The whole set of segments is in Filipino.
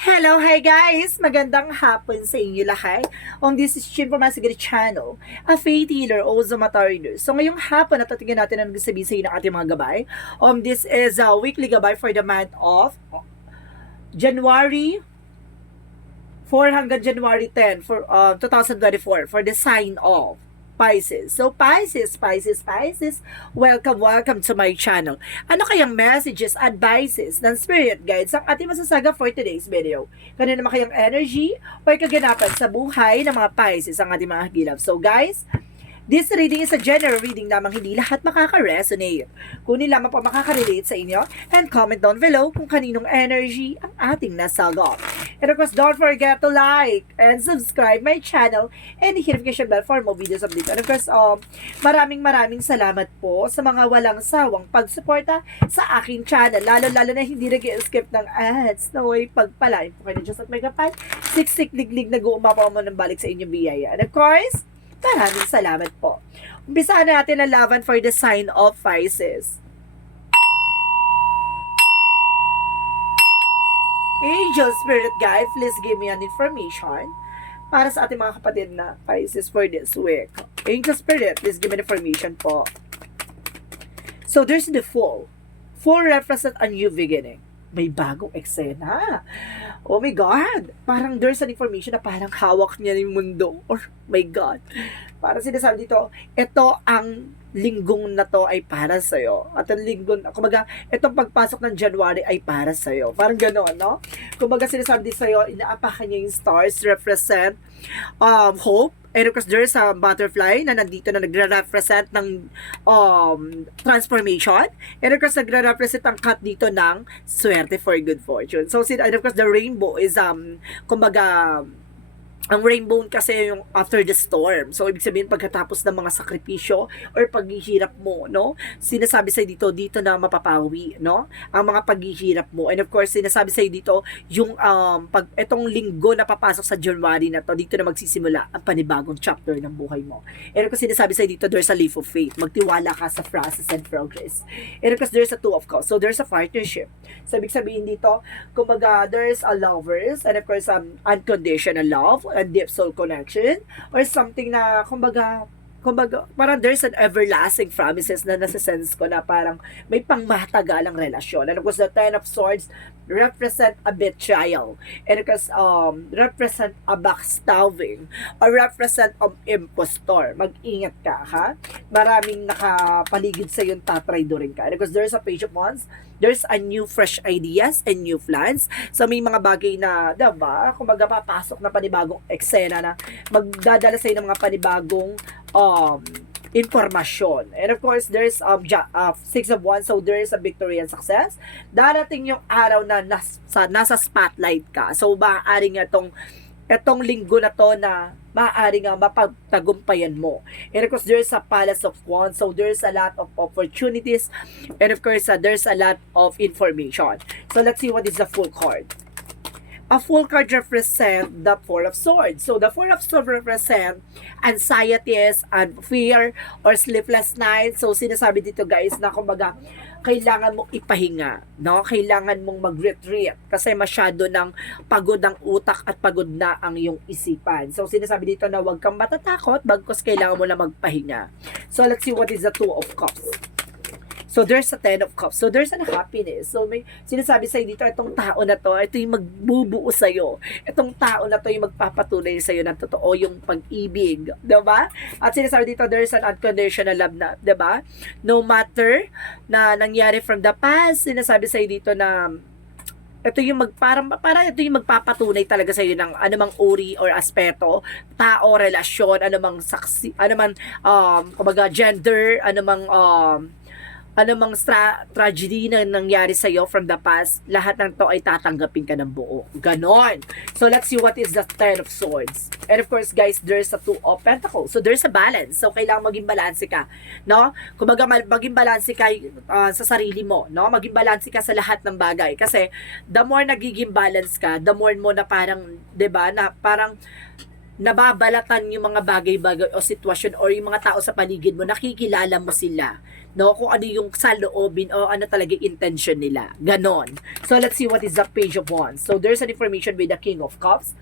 Hello, hi guys! Magandang hapon sa inyo lahat. This is Chin from Masigari Channel, a faith healer, also matariner. So ngayong hapon, natatingin natin ang sabihin sa inyo ng ating mga gabay. This is a weekly gabay for the month of January 4 hanggang January 10 for 2024 for the sign of Pisces. So Pisces, welcome to my channel. Ano kayang messages, advices ng spirit guides ang ating masasaga for today's video? Kano naman kayang energy o kaganapan sa buhay ng mga Pisces ang ating mga hagilap? So guys, this reading is a general reading lamang, hindi lahat makaka-resonate. Kunin lamang pa makaka-relate sa inyo and comment down below kung kaninong energy ang ating nasagap. And of course, don't forget to like and subscribe my channel and hit notification bell for more videos update. And of course, maraming salamat po sa mga walang sawang pagsuporta sa aking channel. Lalo na hindi nag-skip ng ads. Naway pagpalain po kayo ng Diyos at may kapal. Siksik liglig nag-uumapaw mo ng balik sa inyong biyaya. And of course, maraming salamat po. Umpisahan na natin ang laban for the sign of Pisces. Angel Spirit Guide, please give me an information para sa ating mga kapatid na Pisces for this week. Angel Spirit, please give me an information po. So, there's the Fool. Fool represent a new beginning. May bagong eksena. Oh my God! Parang there's an information na parang hawak niya yung mundo. Or, my God. Parang sinasabi dito, ito ang linggong na to ay para sa'yo. At ang linggong, kumbaga, itong pagpasok ng January ay para sa'yo. Parang gano'n, no? Kumbaga, sinasabi dito sa'yo, inaapakan niya yung stars, represent hope. And of course, there's a butterfly na nandito na nagre-represent ng transformation. And of course, nagre-represent ang cut dito ng swerte for good fortune. So, and of course, the rainbow is, kumbaga, ang rainbow kasi yung after the storm. So, ibig sabihin, pagkatapos ng mga sakripisyo or paghihirap mo, no? Sinasabi sa'yo dito na mapapawi, no? Ang mga paghihirap mo. And of course, sinasabi sa'yo dito, yung etong linggo na papasok sa January na to, dito na magsisimula ang panibagong chapter ng buhay mo. And of course, sinasabi sa'yo dito, there's a leap of faith. Magtiwala ka sa process and progress. And of course, there's a two of cups. So, there's a partnership. So, ibig sabihin dito, kumbaga, there's a lovers, and of course, unconditional love, a deep soul connection, or something na, kumbaga, parang there's an everlasting promises na nasa-sense ko na parang may pangmatagalang relasyon. And of course, the Ten of Swords represent a betrayal. And of course, represent a backstabbing, or represent impostor. Mag-ingat ka, ha? Maraming nakapaligid sa yung tatraydorin ka. And of course, there's a Page of Wands. There's a new fresh ideas and new plans. So, may mga bagay na, diba, kumbaga papasok na panibagong eksena na magdadala sa'yo ng mga panibagong informasyon. And of course, there's Six of Wands, so there is a victory and success. Darating yung araw na nasa spotlight ka. So, maaaring itong linggo na to na maaaring mapagtagumpayan mo. And of course, there's a Palace of Wands, so there's a lot of opportunities. And of course, there's a lot of information. So, let's see what is the full card. A full card represent the Four of Swords. So, the Four of Swords represent anxieties and fear or sleepless nights. So, sinasabi dito guys na kumbaga, kailangan mong ipahinga, no? Kailangan mong mag-retreat kasi masyado ng pagod ang utak at pagod na ang iyong isipan. So, sinasabi dito na huwag kang matatakot bagkus kailangan mo na magpahinga. So, let's see what is the Two of Cups. So, there's a Ten of Cups. So, there's an happiness. So, may sinasabi sa'yo dito, itong tao na to, ito yung magbubuo sa'yo. Itong tao na to yung magpapatunay sa'yo ng totoo yung pag-ibig. Diba? At sinasabi dito, there's an unconditional love na, diba? No matter na nangyari from the past, sinasabi sa'yo dito na ito yung parang ito yung magpapatunay talaga sa iyo ng anumang uri or aspeto, tao, relasyon, anumang saksi, anumang kumbaga gender, anumang tragedy na nangyari sa iyo from the past, lahat ng to ay tatanggapin ka ng buo. Ganon. So, let's see what is the Ten of Swords. And of course, guys, there's a Two of Pentacles. So, there's a balance. So, kailangan maging balanse ka. No? Kumbaga, maging balanse ka sa sarili mo. No? Maging balanse ka sa lahat ng bagay. Kasi, the more nagiging balance ka, the more mo na parang, 'di ba, na parang nababalatan yung mga bagay-bagay o sitwasyon or yung mga tao sa paligid mo, nakikilala mo sila. no? Kung ano yung saloobin o ano talaga yung intention nila. Ganon. So, let's see what is the Page of Wands. So, there's an information with the King of Cups.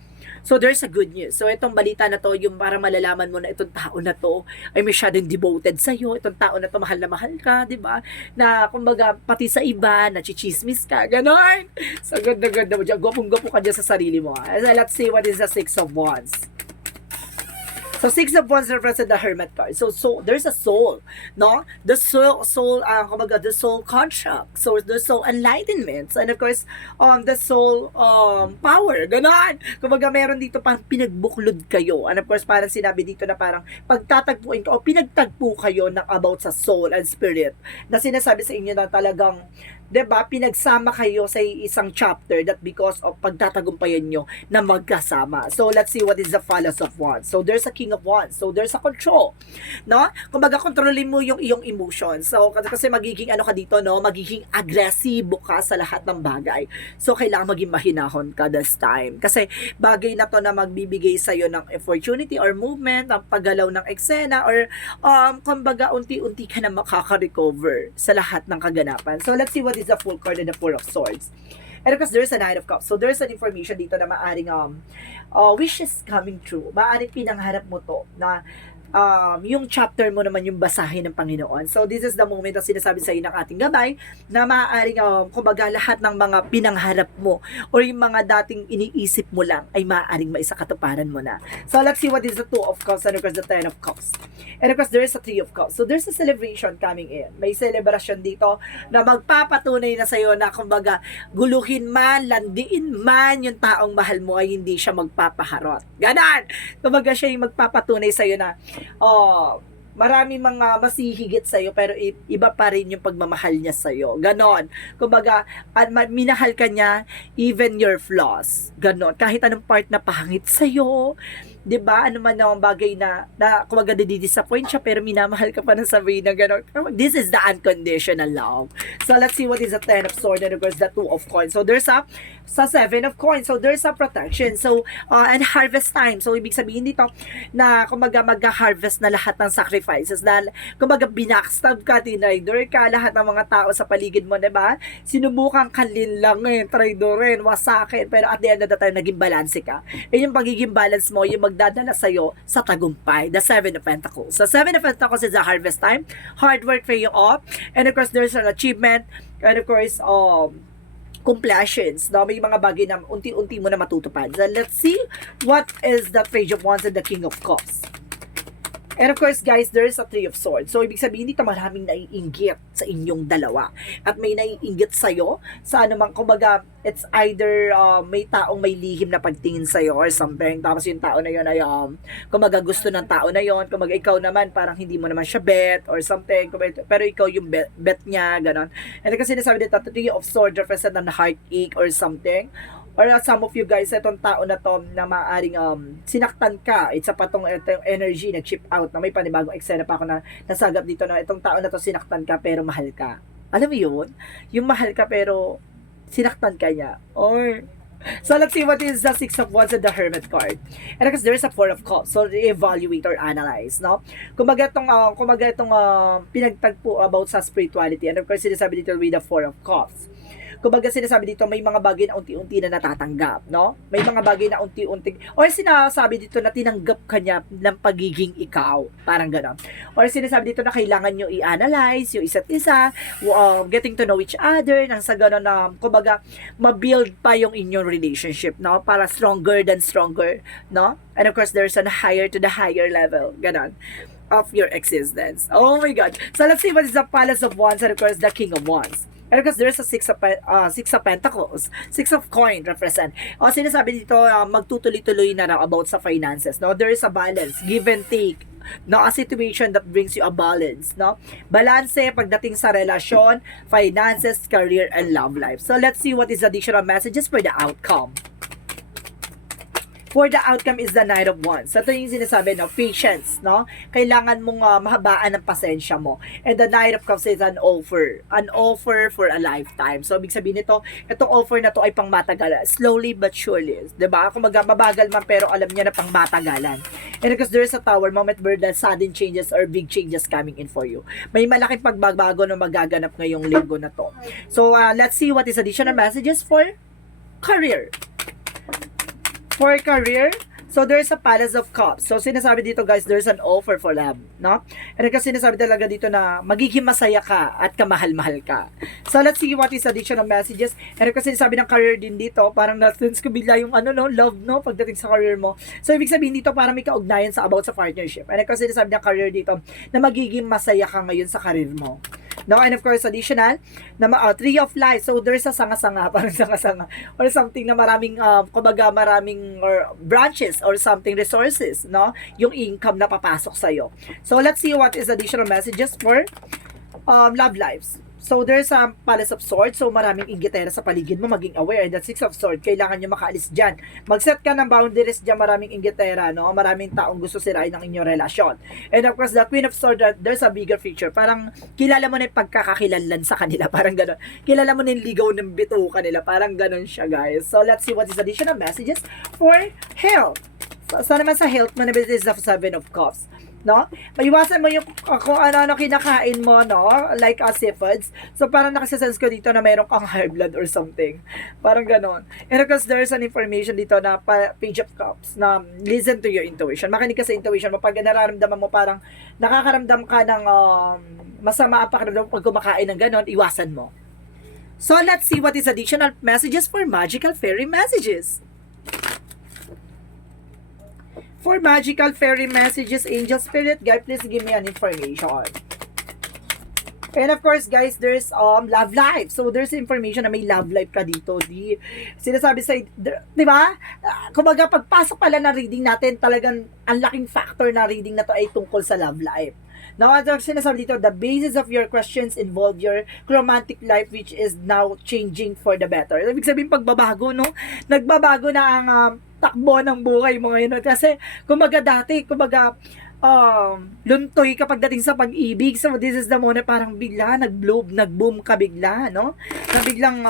So, there's a good news. So, itong balita na to, yung para malalaman mo na itong tao na to ay masyadong devoted sa'yo. Itong tao na to, mahal na mahal ka, di ba? Na, kumbaga, pati sa iba, nachichismis ka. Ganon. So, ganda-ganda mo dyan. Gwapong-gwapo ka dyan sa sarili mo. So, let's see what is the Six of Wands. So, Six of Wands represent the Hermit card. So there's a soul, no? The kumbaga, the soul contract. So, the soul enlightenment. And of course, the soul power. Ganon. Kumbaga, meron dito pang pinagbuklod kayo. And of course, parang sinabi dito na parang pagtatagpuin ka o pinagtagpo kayo ng about sa soul and spirit. Na sinasabi sa inyo na talagang 'di ba, pinagsama kayo sa isang chapter that because of pagtatagumpayan nyo na magkasama. So, let's see what is the Phallus of Wands. So, there's a King of Wands. So, there's a control. No? Kumbaga, kontrolin mo yung iyong emotions. So, kasi magiging ano ka dito, no? Magiging agresibo ka sa lahat ng bagay. So, kailangan maging mahinahon ka this time. Kasi, bagay na to na magbibigay sa'yo ng opportunity or movement, ng paggalaw ng eksena, or, kumbaga, unti-unti ka na makaka-recover sa lahat ng kaganapan. So, let's see what is the Full card and the Four of Swords. And of course, there's a Knight of Cups. So, there's an information dito na maaring wishes coming true. Maaring pinangharap mo to na yung chapter mo naman yung basahin ng Panginoon. So, this is the moment na sinasabi sa iyo ng ating gabay na maaaring, kumbaga, lahat ng mga pinangharap mo or yung mga dating iniisip mo lang ay maaaring maisakatuparan mo na. So, let's see what is the Two of Cups and of course the Ten of Cups. And of course, there is a Three of Cups. So, there's a celebration coming in. May celebration dito na magpapatunay na sa iyo na, kumbaga, guluhin man, landiin man yung taong mahal mo ay hindi siya magpapaharot. Ganon! Kumbaga, siya yung magpapatunay sa iyo na marami mga masihigit sa'yo pero iba pa rin yung pagmamahal niya sa'yo. Ganon. Kumbaga, minahal ka niya even your flaws. Ganon. Kahit anong part na pangit sa'yo, 'di ba? Ano man ang bagay na kumbaga di-disappoint siya pero minamahal ka pa ng sabi na gano'n. This is the unconditional love. So let's see what is the Ten of Swords and of course the Two of Coins. So there's sa Seven of Coins. So there's a protection. So and harvest time. So ibig sabihin dito na kumbaga mag-harvest na lahat ng sacrifices na kumbaga binackstab ka, tinrider ka, lahat ng mga tao sa paligid mo, 'di ba? Sinubukan ka linlangin, traidorin, wasakin, pero at the end of the time naging balance ka. Yung pagiging balance mo, yung magdadala sa'yo sa tagumpay. The Seven of Pentacles. So, Seven of Pentacles is the harvest time. Hard work pay you off. And of course, there's an achievement. And of course, completions. No? May mga bagay na unti-unti mo na matutupad. So, let's see what is the Page of Wands and the King of Cups. And of course, guys, there is a Three of Swords. So, ibig sabihin dito maraming naiinggit sa inyong dalawa. At may naiinggit sa'yo sa anumang, kumbaga, it's either may taong may lihim na pagtingin sa'yo or something. Tapos yung tao na yun ay, kumbaga, gusto ng tao na yun. Kumbaga, ikaw naman, parang hindi mo naman siya bet or something. Pero ikaw yung bet niya, ganon. And kasi sinasabi dito, Three of Swords represent an heartache or something. Or some of you guys, itong tao na to na maaring sinaktan ka, it's a patong itong energy nag-chip out na may panibagong eksena pa ako na nasagap dito na itong tao na to sinaktan ka pero mahal ka. Alam mo yun? Yung mahal ka pero sinaktan ka niya. Or so let's see what is the Six of Wands and the Hermit card. And because there's a Four of Cups, so evaluate or analyze, no? Kumbaga itong pinagtagpo about sa spirituality. And of course, sinasabi dito with the Four of Cups. Kumbaga sinasabi dito, may mga bagay na unti-unti na natatanggap, no? May mga bagay na unti-unti, or sinasabi dito na tinanggap ka niya ng pagiging ikaw, parang gano'n. Or sinasabi dito na kailangan nyo i-analyze yung isa't isa, getting to know each other, nang sa gano'n na, kumbaga, ma-build pa yung inyong relationship, no? Para stronger than stronger, no? And of course, there's a higher to the higher level, gano'n, of your existence. Oh my God. So let's see what is the Palace of Wands and of course the King of Wands. And because there's a Six of Pentacles, Six of Coin represent. Sinasabi dito, magtutuloy-tuloy na raw about sa finances. No? There is a balance, give and take. No, a situation that brings you a balance. No? Balanse pagdating sa relasyon, finances, career, and love life. So let's see what is additional messages for the outcome. For the outcome is the Knight of Wands. So, ito yung sinasabi, no? Patience, no? Kailangan mong mahabaan ng pasensya mo. And the Knight of Cups is an offer. An offer for a lifetime. So, ibig sabihin nito, itong offer na to ay pang matagalan. Slowly but surely. Diba? Kung mabagal man, pero alam niya na pang matagalan. And because there is a tower, moment where the sudden changes or big changes coming in for you. May malaking pagbabago na magaganap ngayong linggo na to. So, let's see what is additional messages for career. For career, so there's a Palace of Cups. So sinasabi dito guys, there's an offer for love, no? And kasi sinasabi talaga dito na magiging masaya ka at kamahal-mahal ka. So let's see what is additional messages. And kasi sinasabi ng career din dito, parang na-sense ko bigla yung love, no? Pagdating sa career mo. So ibig sabihin dito, parang may kaugnayan about sa partnership. And kasi sinasabi ng career dito, na magiging masaya ka ngayon sa career mo. No, and of course, additional, na Tree of Life. So, there's a sanga-sanga, parang sanga-sanga, or something na maraming, kumbaga, maraming or branches or something, resources, no? Yung income na papasok sa'yo. So, let's see what is additional messages for love lives. So, there's a Palace of Swords. So, maraming inggitera sa paligid mo. Maging aware. And the Six of Swords, kailangan nyo makaalis dyan. Mag-set ka ng boundaries dyan. Maraming inggitera, no? Maraming taong gusto sirain ng inyong relasyon. And of course, the Queen of Swords, there's a bigger picture. Parang, kilala mo na yung pagkakakilanlan sa kanila. Parang gano'n. Kilala mo na yung ligaw ng bituka kanila. Parang gano'n siya, guys. So, let's see what is additional messages for health. So, naman sa health mo, is the Seven of Cups. No? Maiwasan mo yung kung ano kinakain mo, no? Like seafoods. So, parang nakasasense ko dito na mayroon kang high blood or something. Parang ganon. And because there's an information dito na Page of Cups na listen to your intuition. Makinig ka sa intuition mo. Pag nararamdaman mo parang nakakaramdam ka ng masama ang pakiramdam pag kumakain ng ganon, iwasan mo. So, let's see what is additional messages for magical fairy messages. For magical fairy messages, angel spirit guide, please give me an information. And of course, guys, there's love life. So there's information na may love life ka dito. Sinasabi sa, di ba? Kumbaga, pagpasok pala ng reading natin, talagang ang laking factor na reading na to ay tungkol sa love life. Now, as sinasabi dito, the basis of your questions involve your romantic life which is now changing for the better. Ibig sabihin, pagbabago, no? Nagbabago na ang takbo ng buhay mo ngayon. Kasi, kumbaga dati, luntoy kapag dating sa pag-ibig. So, this is the moment parang bigla, nag-boom ka bigla, no? Na biglang,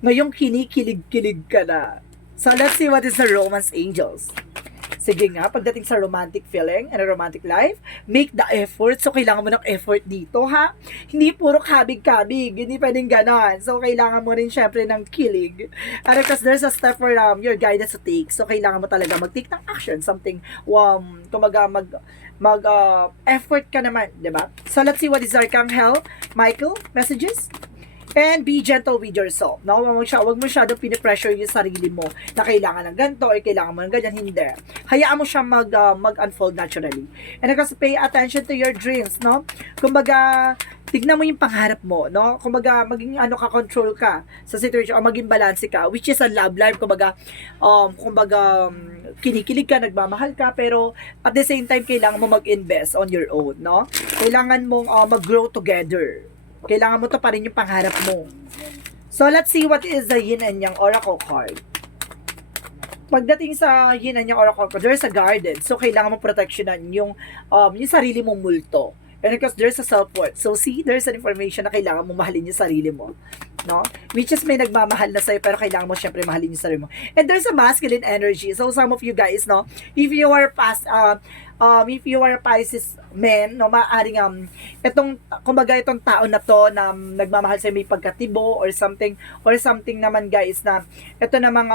ngayong kinikilig-kilig ka na. So, let's see what is the romance angels. Sige nga, pagdating sa romantic feeling and a romantic life, make the effort. So, kailangan mo ng effort dito, ha? Hindi puro kabig-kabig. Hindi pwedeng ganon. So, kailangan mo rin syempre ng kilig. And because there's a step for your guidance to take. So, kailangan mo talaga mag-take ng action. Something, kumaga, effort ka naman, di ba? So, let's see what is Archangel Michael messages. And be gentle with yourself. No? Huwag mo masyadong pinipressure yung sarili mo na kailangan ng ganito o kailangan mo ng ganyan. Hindi. Hayaan mo siya mag-unfold naturally. And because pay attention to your dreams. No? Kumbaga, tignan mo yung pangarap mo. No? Kumbaga, maging control ka sa situation o maging balance ka. Which is a love life. Kumbaga, kinikilig ka, nagmamahal ka, pero at the same time, kailangan mo mag-invest on your own. No? Kailangan mong mag-grow together. Kailangan mo to pa rin yung pangarap mo. So, let's see what is the Yin and Yang Oracle card. Pagdating sa Yin and Yang Oracle card, there's a garden. So, kailangan mo protectionan yung sarili mong multo. And because there's a self-worth. So, see, there's an information na kailangan mo mahalin yung sarili mo. No? Which is may nagmamahal na sa'yo, pero kailangan mo syempre mahalin yung sarili mo. And there's a masculine energy. So, some of you guys, no, if you are Pisces men, no, maaaring itong tao na to na nagmamahal sa may pagkatibo or something naman guys na ito namang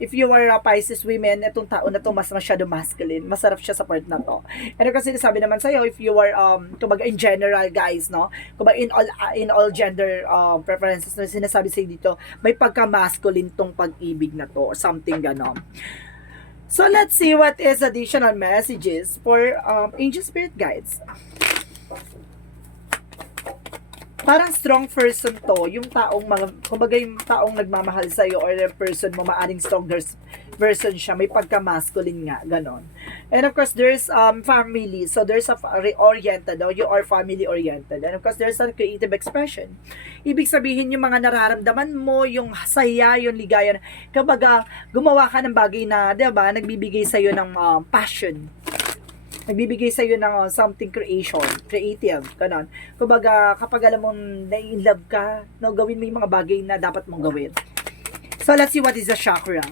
if you are Pisces women, itong tao na to mas masyado masculine, masarap siya sa part na to. And kasi sabi naman sa'yo, if you are kumbaga in general guys, no, kumbaga in all gender preferences na sinasabi sa'yo dito, may pagka-masculine tong pag-ibig na to or something ganon. So, let's see what is additional messages for angel spirit guides. parang strong person to, yung taong kumbaga yung taong nagmamahal sa iyo or the person mo maaring stronger version siya, may pagka-masculine nga, ganon. And of course, there's family, so there's a oriented, no? You are family oriented. And of course, there's a creative expression. Ibig sabihin yung mga nararamdaman mo, yung saya, yung ligaya, kumbaga gumawa ka ng bagay na, 'di ba, nagbibigay sa iyo ng passion. Nagbibigay sa iyo ng something creative, ganon. Kumbaga, kapag alam mong nai-love ka, no, gawin mo yung mga bagay na dapat mong gawin. So, let's see what is the chakra.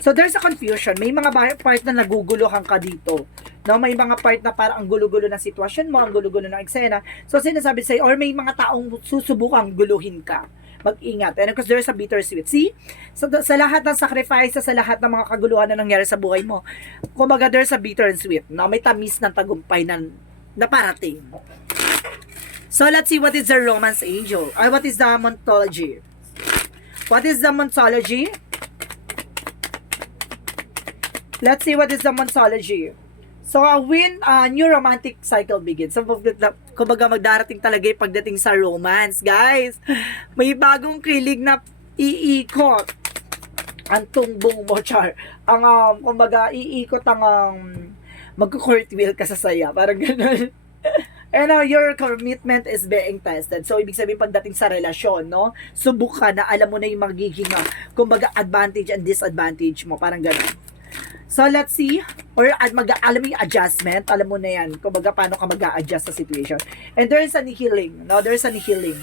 So, there's a confusion. May mga part na naguguluhan ka dito. No, may mga part na parang ang gulo-gulo ng sitwasyon mo, ang gulo-gulo ng eksena. So, sinasabi sa'yo, or may mga taong susubukang guluhin ka. Mag-ingat. And of course, there's a bittersweet. See? So, sa lahat ng sacrifice, sa lahat ng mga kaguluhan na nangyari sa buhay mo, kumbaga, there's a bitter and sweet. No? May tamis ng tagumpay na parating. So, let's see what is the romance angel. What is the mythology? What is the mythology? Let's see what is the mythology. So, when new romantic cycle begins. So, kumbaga magdarating talaga yung pagdating sa romance, guys. May bagong kilig na iikot ang tumbong mo, char. Ang, kumbaga, iikot ang magkukurtwheel ka sa saya. Parang gano'n. And your commitment is being tested. So, ibig sabihin pagdating sa relasyon, no? Subok ka na alam mo na yung magiging, kumbaga, advantage and disadvantage mo. Parang gano'n. So, let's see. Or, alam mo yung adjustment. Alam mo na yan. Kumbaga, paano ka mag-a-adjust sa situation. And there is an healing. No? There is an healing.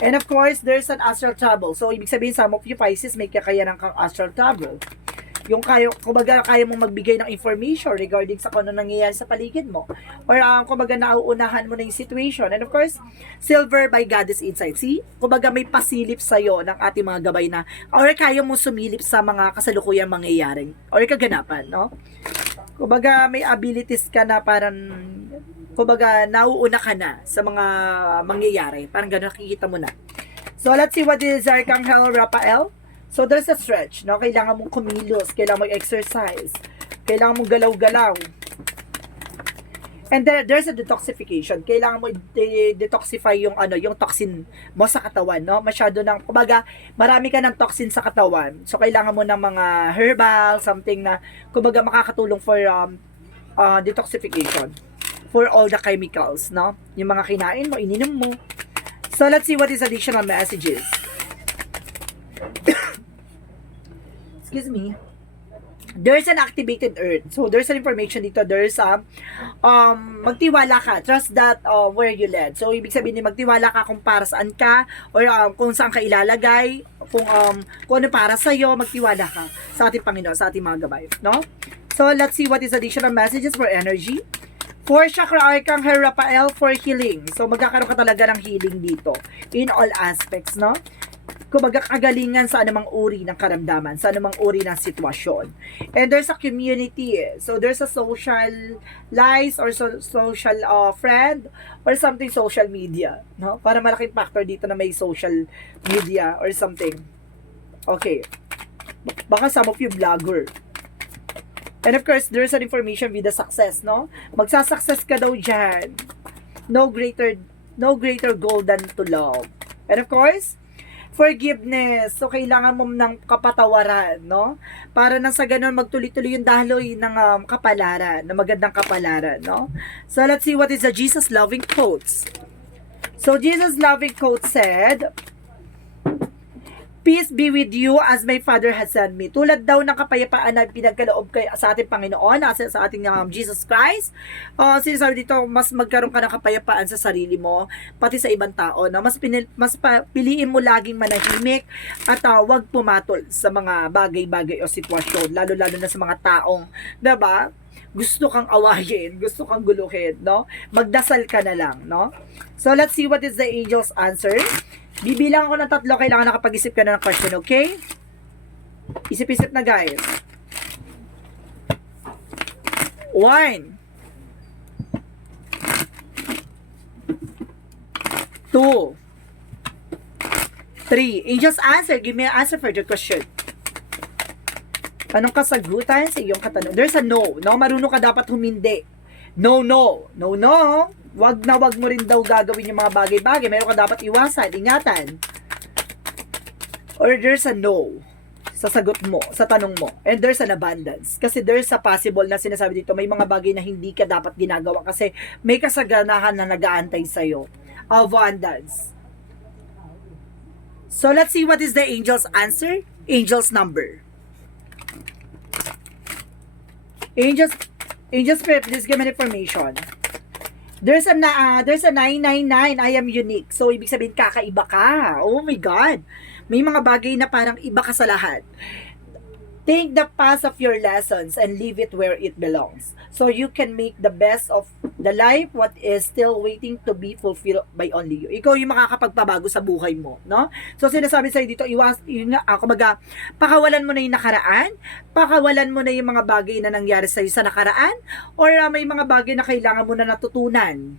And of course, there's an astral travel. So, ibig sabihin, some of you Pisces, may kakayanan kang astral travel. Yung kumbaga, kaya mong magbigay ng information regarding sa kung ano nangyayari sa paligid mo. Or, kumbaga, nauunahan mo na yung situation. And of course, silver by Goddess Insight. See? Kumbaga, may pasilip sa'yo ng ating mga gabay na, or kaya mong sumilip sa mga kasalukuyang mangyayaring, or kaganapan, no? Kumbaga, may abilities ka na parang, kumbaga, nauuna ka na sa mga mangyayari. Parang gano'n, nakikita mo na. So, let's see what is Archangel Raphael. So, there's a stretch, no? Kailangan mong kumilos, kailangan mong exercise, kailangan mong galaw-galaw. And there's a detoxification. Kailangan mo detoxify yung yung toxin mo sa katawan, no? Masyado nang, kumbaga, marami ka ng toxin sa katawan. So, kailangan mo ng mga herbal, something na, kumbaga, makakatulong for detoxification. For all the chemicals, no? Yung mga kinain mo, ininom mo. So, let's see what is additional messages. Excuse me. There's an activated earth. So, there's an information dito. There's magtiwala ka. Trust that where you led. So, ibig sabihin magtiwala ka kung para saan ka or kung saan ka ilalagay, kung ano para sa'yo, magtiwala ka sa ating Panginoon, sa ating mga gabay. No? So, let's see what is additional messages for energy. For Chakra Archangel Raphael for healing. So, magkakaroon ka talaga ng healing dito in all aspects, no? Kumbaga kagalingan sa anumang uri ng karamdaman, sa anumang uri ng sitwasyon. And there's a community. So, there's a social lies or social friend or something social media. No? Para malaking factor dito na may social media or something. Okay. Baka some of you vlogger. And of course, there's an information with the success, no? Magsasuccess ka daw dyan. No greater goal than to love. And of course, forgiveness. So, kailangan mo ng kapatawaran, no? Para nang sa ganun, magtuloy-tuloy yung daloy ng kapalaran, ng magandang kapalaran, no? So, let's see what is the Jesus loving quotes. So, Jesus loving quote said, "Peace be with you as my Father has sent me." Tulad daw ng kapayapaan na pinagkaloob sa ating Panginoon, sa ating Jesus Christ. Sinasabi dito, mas magkaroon ka ng kapayapaan sa sarili mo, pati sa ibang tao. Na mas piliin mo laging manahimik at wag pumatol sa mga bagay-bagay o sitwasyon. Lalo-lalo na sa mga taong, diba? Gusto kang awayin, gusto kang guluhin, no? Magdasal ka na lang, no? So, let's see what is the angel's answer. Bibilang ko ng 3, kailangan nakapag-isip ka na ng question, okay? Isip-isip na, guys. 1, 2, 3. Angel's answer. Give me an answer for your question. Anong kasagutan sa iyong katanungan? There's a no. No, marunong ka dapat humindi. No, no. No, no. wag mo rin daw gagawin yung mga bagay-bagay. Meron ka dapat iwasan, ingatan. Or there's a no sa sagot mo, sa tanong mo. And there's an abundance. Kasi there's a possible na sinasabi dito, may mga bagay na hindi ka dapat ginagawa kasi may kasaganahan na nag-aantay sa'yo. Abundance. So, let's see what is the angel's answer. Angel's number. Angel Spirit, please give me information. There's a 999. I am unique. So, ibig sabihin, kakaiba ka. Oh my God. May mga bagay na parang iba ka sa lahat. Take the past of your lessons and leave it where it belongs. So you can make the best of the life what is still waiting to be fulfilled by only you. Ikaw yung makakapagpabago sa buhay mo, no? So sinasabi sa'yo dito, kumbaga, pakawalan mo na yung nakaraan, pakawalan mo na yung mga bagay na nangyari sa'yo sa nakaraan, or may mga bagay na kailangan mo na natutunan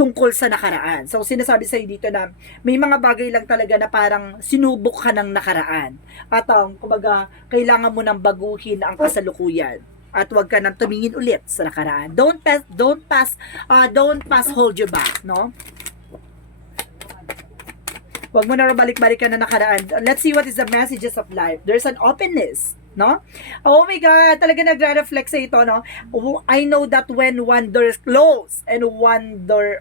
tungkol sa nakaraan. So, sinasabi sa'yo dito na may mga bagay lang talaga na parang sinubok ka ng nakaraan. At kumbaga, kailangan mo nang baguhin ang kasalukuyan. At huwag ka nang tumingin ulit sa nakaraan. Don't pass hold you back, no? Huwag mo na balik-balik ka na nakaraan. Let's see what is the messages of life. There's an openness, no? Oh my God, talaga nagre-reflect sa ito, no? I know that when one door is closed and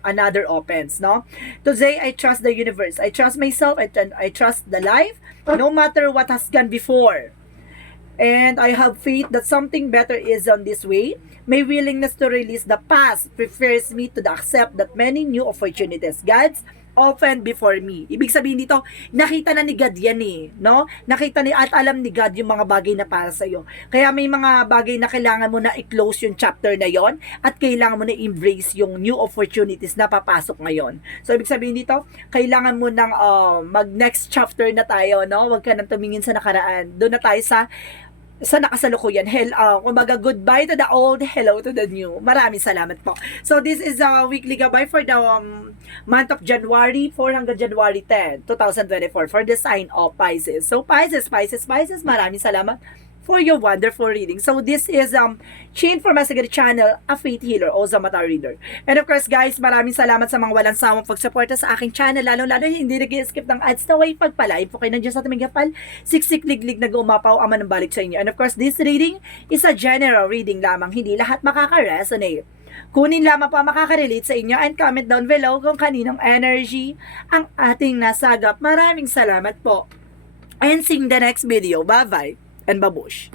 another opens, no? Today, I trust the universe. I trust myself. I trust the life, no matter what has gone before. And I have faith that something better is on this way. My willingness to release the past prepares me to accept that many new opportunities God's open before me. Ibig sabihin dito, nakita na ni God yan eh, no? Nakita ni at alam ni God yung mga bagay na para sa iyo. Kaya may mga bagay na kailangan mo na i-close yung chapter na yon at kailangan mo na embrace yung new opportunities na papasok ngayon. So ibig sabihin dito, kailangan mo nang mag next chapter na tayo, no? Huwag ka nang tumingin sa nakaraan. Doon na tayo sa nakasalukuyan. Kumbaga, goodbye to the old, hello to the new. Maraming salamat po. So, this is a weekly gabay for the month of January 4 hanggang January 10, 2024 for the sign of Pisces. So, Pisces, maraming salamat for your wonderful reading. So, this is Chin from Masagari Channel, a faith healer, o Zamata reader. And of course, guys, maraming salamat sa mga walang sawang pagsuporta sa aking channel, lalo-lalo hindi nag-skip ng ads na way pagpalain po kayo nandiyan sa ating gapal, siksik-liglig na gumapaw, ama ng balik sa inyo. And of course, this reading is a general reading lamang, hindi lahat makaka-resonate. Kunin lamang po ang makaka-relate sa inyo and comment down below kung kaninong energy ang ating nasagap. Maraming salamat po. And see you in the next video. Bye-bye and babush.